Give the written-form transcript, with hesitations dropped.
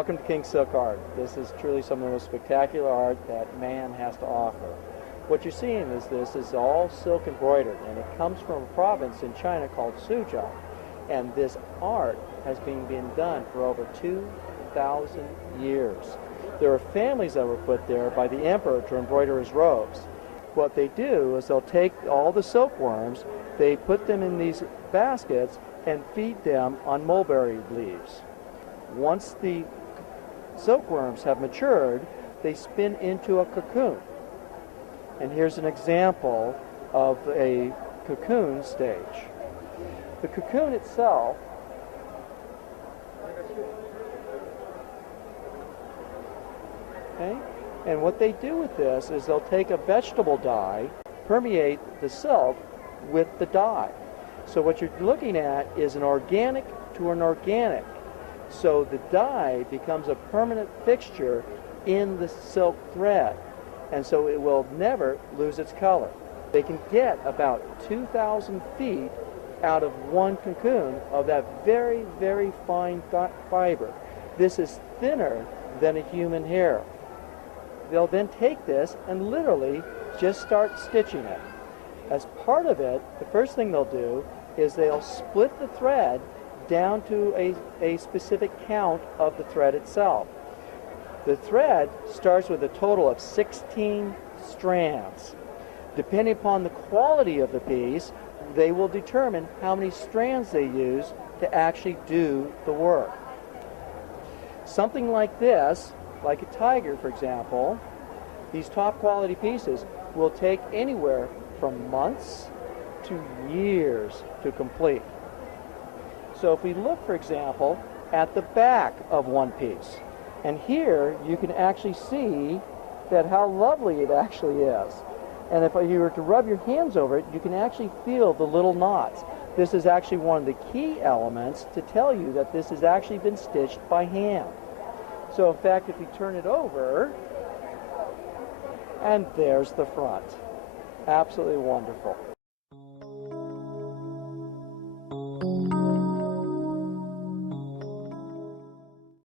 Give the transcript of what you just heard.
Welcome to King Silk Art. This is truly some of the most spectacular art that man has to offer. What you're seeing is this is all silk embroidered, and it comes from a province in China called Suzhou. And this art has been being done for over 2,000 years. There are families that were put there by the emperor to embroider his robes. What they do is they'll take all the silkworms, they put them in these baskets and feed them on mulberry leaves. Once the silkworms have matured, they spin into a cocoon. And here's an example of a cocoon stage. The cocoon itself and what they do with this is they'll take a vegetable dye, permeate the silk with the dye. So what you're looking at is an organic to an organic. So the dye becomes a permanent fixture in the silk thread, and so it will never lose its color. They can get about 2,000 feet out of one cocoon of that very, very fine fiber. This is thinner than a human hair. They'll then take this and literally just start stitching it. As part of it, the first thing they'll do is they'll split the thread down to a specific count of the thread itself. The thread starts with a total of 16 strands. Depending upon the quality of the piece, they will determine how many strands they use to actually do the work. Something like this, like a tiger for example, these top quality pieces will take anywhere from months to years to complete. So if we look, for example, at the back of one piece, and here you can actually see that how lovely it actually is. And if you were to rub your hands over it, you can actually feel the little knots. This is actually one of the key elements to tell you that this has actually been stitched by hand. So in fact, if you turn it over, and there's the front. Absolutely wonderful.